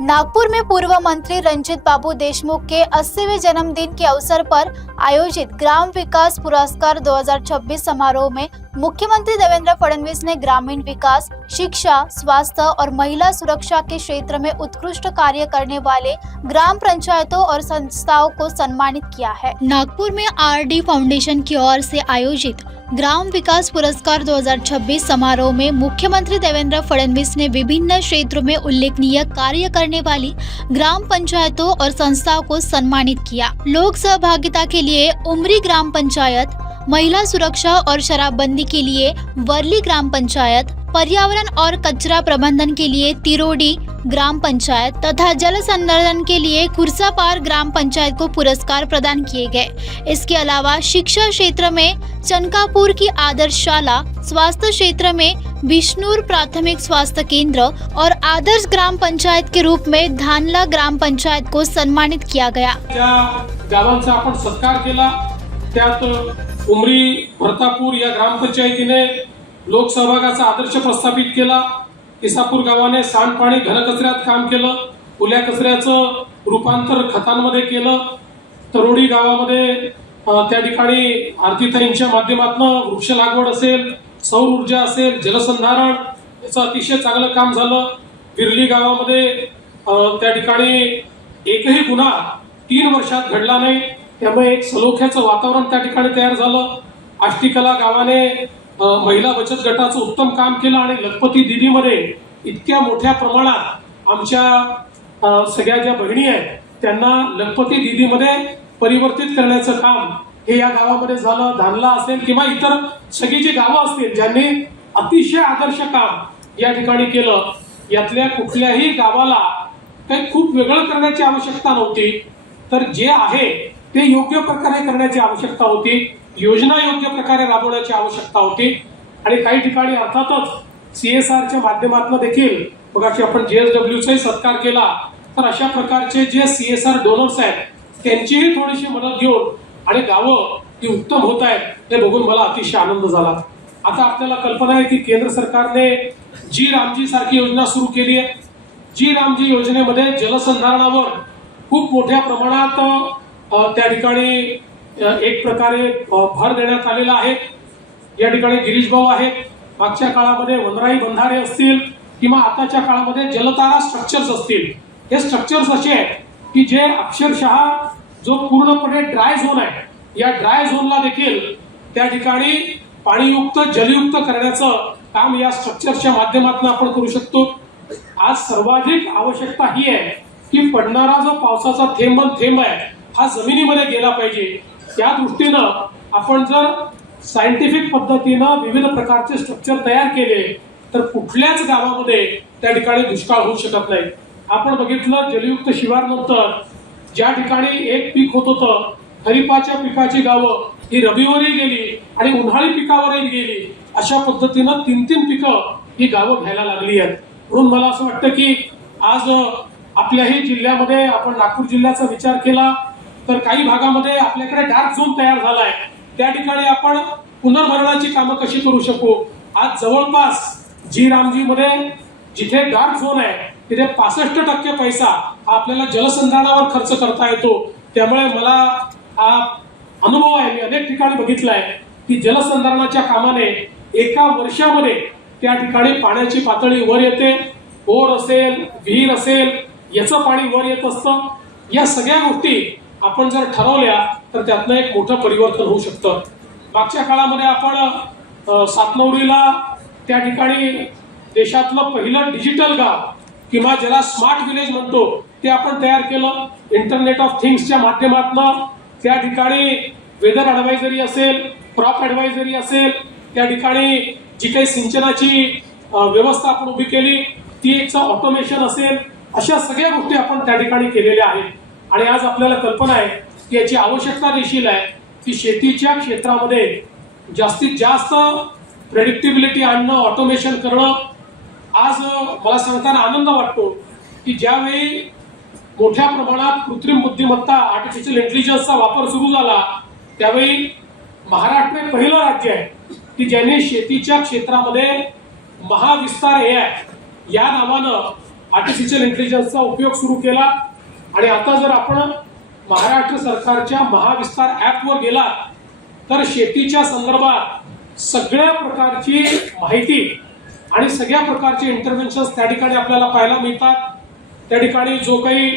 नागपुर में पूर्व मंत्री रंजीत बाबू देशमुख के 80वें जन्मदिन के अवसर पर आयोजित ग्राम विकास पुरस्कार 2026 समारोह में मुख्यमंत्री देवेंद्र फडणवीस ने ग्रामीण विकास, शिक्षा, स्वास्थ्य और महिला सुरक्षा के क्षेत्र में उत्कृष्ट कार्य करने वाले ग्राम पंचायतों और संस्थाओं को सम्मानित किया है। नागपुर में आरडी फाउंडेशन की ओर से आयोजित ग्राम विकास पुरस्कार 2026 समारोह में मुख्यमंत्री देवेंद्र फडणवीस ने विभिन्न क्षेत्रों में उल्लेखनीय कार्य करने वाली ग्राम पंचायतों और संस्थाओं को सम्मानित किया। लोक सहभागिता के लिए उमरी ग्राम पंचायत, महिला सुरक्षा और शराबबंदी के लिए वर्ली ग्राम पंचायत, पर्यावरण और कचरा प्रबंधन के लिए तिरोडी ग्राम पंचायत तथा जल संवर्धन के लिए खुर्सापार ग्राम पंचायत को पुरस्कार प्रदान किए गए। इसके अलावा शिक्षा क्षेत्र में चनकापुर की आदर्शशाला, स्वास्थ्य क्षेत्र में विष्णुर प्राथमिक स्वास्थ्य केंद्र और आदर्श ग्राम पंचायत के रूप में धानला ग्राम पंचायत को सम्मानित किया गया। गावांचा आपण सत्कार केला, त्यात उमरी भरतापूर या ग्रामपंचायतीने लोकसहभागाचा आदर्श प्रस्थापित केला। इसापूर गावाने सांडपाणी घनकचऱ्यात काम केलं, ओल्या कचऱ्याचं रूपांतर खतांमध्ये केलं। तरोडी गावामध्ये त्या ठिकाणी आरतीताईंच्या माध्यमातून वृक्ष लागवड असेल, सौर ऊर्जा असेल, जलसंधारण याचं अतिशय चांगलं काम झालं। विरली गावामध्ये त्या ठिकाणी एकही गुन्हा 3 वर्षात घडला नाही, त्यामुळे एक सलोख्याचं वातावरण त्या ठिकाणी तयार झालं। आष्टीकला गावाने महिला बचत गटाचं उत्तम काम केलं आणि लखपती दिदीमध्ये इतक्या मोठ्या प्रमाणात आमच्या सगळ्या ज्या बहिणी आहेत त्यांना लखपती दिदीमध्ये परिवर्तित करण्याचं काम हे या गावामध्ये झालं। धानला असेल किंवा इतर सगळी जी गावं असतील ज्यांनी अतिशय आदर्श काम या ठिकाणी केलं, यातल्या कुठल्याही गावाला काही खूप वेगळं करण्याची आवश्यकता नव्हती, तर जे आहे ते योग्य प्रकारे करण्याची आवश्यकता होती, योजना योग्य प्रकारे राबवण्याची आवश्यकता होती। आणि काही ठिकाणी अर्थातच सीएसआरच्या माध्यमातून देखील मगाशी आपण जेएसडब्ल्यूचाही सत्कार केला, तर अशा प्रकारचे जे सीएसआर डोनर्स आहेत त्यांचीही थोडीशी मदत घेऊन आणि गावं ती उत्तम होत आहेत हे बघून मला अतिशय आनंद झाला। आता आपल्याला कल्पना आहे की केंद्र सरकारने जी रामजी सारखी योजना सुरू केली आहे। जी रामजी योजनेमध्ये जलसंधारणावर खूप मोठ्या प्रमाणात त्या ठिकाणी एक प्रकारे भर देण्यात आलेला आहे। या ठिकाणी गिरीश भाऊ आहेत, मागच्या काळामध्ये वनराई बंधारे असतील किंवा आताच्या काळामध्ये जलतारा स्ट्रक्चर्स असतील, हे स्ट्रक्चर्स असे आहेत की जे अक्षरशः जो पूर्णपणे ड्राय झोन आहे या ड्राय झोनला देखील त्या ठिकाणी पाणीयुक्त जलयुक्त करण्याचं काम या स्ट्रक्चरच्या माध्यमातून आपण करू शकतो। आज सर्वाधिक आवश्यकता ही आहे की पडणारा जो पावसाचा थेंब आहे हा जमिनीमध्ये गेला पाहिजे। त्या दृष्टीनं आपण जर सायंटिफिक पद्धतीनं विविध प्रकारचे स्ट्रक्चर तयार केले तर कुठल्याच गावामध्ये त्या ठिकाणी दुष्काळ होऊ शकत नाही। आपण बघितलं जलयुक्त शिवारनंतर ज्या ठिकाणी एक पीक होत होतं, खरीपाच्या पिकाची गावं ही रबीवरही गेली आणि उन्हाळी पिकावरही गेली, अशा पद्धतीनं 3-3 पिकं ही गावं घ्यायला लागली आहेत। म्हणून मला असं वाटतं की आज आपल्याही जिल्ह्यामध्ये आपण नागपूर जिल्ह्याचा विचार केला तर काही भागामध्ये आपल्याकडे डार्क झोन तयार झालाय, त्या ठिकाणी आपण पुनर्भरणाची कामं कशी करू शकू। आज जवळपास जी रामजी मध्ये जिथे डार्क झोन आहे तिथे 65% पैसा आपल्याला जलसंधारणावर खर्च करता येतो। त्यामुळे मला हा अनुभव आहे, मी अनेक ठिकाणी बघितलाय की जलसंधारणाच्या कामाने एका वर्षामध्ये त्या ठिकाणी पाण्याची पातळी वर येते, बोर असेल, विहीर असेल याचं पाणी वर येत असतं। या सगळ्या गोष्टी आपण जर ठरवल्या तर त्यातनं एक मोठं परिवर्तन होऊ शकतं। मागच्या काळामध्ये आपण सातनवरीला त्या ठिकाणी देशातलं पहिलं डिजिटल गाव किंवा ज्याला स्मार्ट विलेज म्हणतो ते आपण तयार केलं। इंटरनेट ऑफ थिंग्सच्या माध्यमातून त्या ठिकाणी वेदर ॲडवायझरी असेल, क्रॉप ॲडवायझरी असेल, त्या ठिकाणी जी काही सिंचनाची व्यवस्था आपण उभी केली ती एक ऑटोमेशन असेल, अशा सगळ्या गोष्टी आपण त्या ठिकाणी केलेल्या आहेत। आणि आज आपल्याला कल्पना आहे की याची आवश्यकता देखील आहे की शेतीच्या क्षेत्रामध्ये जास्तीत जास्त प्रेडिक्टिबिलिटी आणणं, ऑटोमेशन करणं। आज मला सांगताना आनंद वाटतो की ज्यावेळी मोठ्या प्रमाणात कृत्रिम बुद्धिमत्ता, आर्टिफिशियल इंटेलिजन्सचा वापर सुरू झाला त्यावेळी महाराष्ट्र हे पहिलं राज्य आहे की ज्यांनी शेतीच्या क्षेत्रामध्ये महाविस्तार AI या नावानं आर्टिफिशियल इंटेलिजन्सचा उपयोग सुरू केला आणि आता जर आपण महाराष्ट्र सरकारच्या महाविस्तार ॲपवर गेला तर शेतीच्या संदर्भात सगळ्या प्रकारची माहिती आणि सगळ्या प्रकारचे इंटरव्हेन्शन्स त्या ठिकाणी आपल्याला पाहायला मिळतात. त्या ठिकाणी जो काही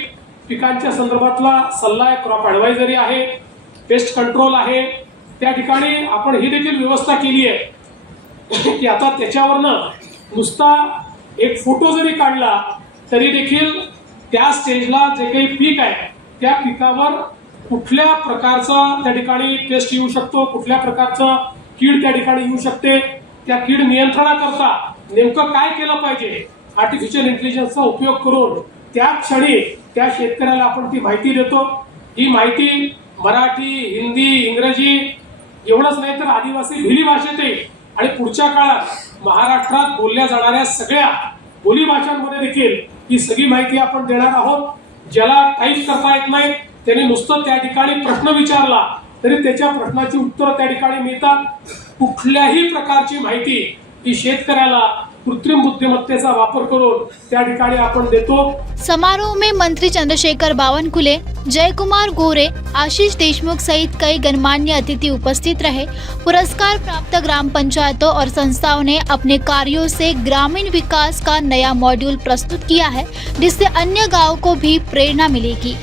पिकांच्या संदर्भातला सल्ला आहे, क्रॉप ॲडवायझरी आहे, पेस्ट कंट्रोल आहे, त्या ठिकाणी आपण ही देखील व्यवस्था केली आहे की आता त्याच्यावरनं नुसता एक फोटो जरी काढला तरी देखील त्या स्टेजला जे काही पीक आहे त्या पिकावर कुठल्या प्रकारचा त्या ठिकाणी पेस्ट येऊ शकतो, कुठल्या प्रकारचं कीड त्या ठिकाणी येऊ शकते, त्या कीड नियंत्रणाकरता नेमकं काय केलं पाहिजे, आर्टिफिशियल इंटेलिजन्सचा उपयोग करून त्या क्षणी त्या शेतकऱ्याला आपण ती माहिती देतो. ही माहिती मराठी, हिंदी, इंग्रजी एवढंच नाही तर आदिवासी भिली भाषेत येईल आणि पुढच्या काळात महाराष्ट्रात बोलल्या जाणाऱ्या सगळ्या बोली भाषांमध्ये देखील ही सगळी माहिती आपण देणार आहोत. ज्याला टाईप करता येत नाही त्याने नुसतं त्या ठिकाणी प्रश्न विचारला तरी त्याच्या प्रश्नाची उत्तरं त्या ठिकाणी मिळतात. कुठल्याही प्रकारची माहिती ही शेतकऱ्याला कृत्रिम बुद्धिमत्तेचा वापर करून त्या ठिकाणी आपण देतो. समारोह में मंत्री चंद्रशेखर बावनकुले, जयकुमार गोरे, आशीष देशमुख सहित कई गणमान्य अतिथि उपस्थित रहे. पुरस्कार प्राप्त ग्राम पंचायतों और संस्थाओं ने अपने कार्यों से ग्रामीण विकास का नया मॉड्यूल प्रस्तुत किया है, जिससे अन्य गांवों को भी प्रेरणा मिलेगी.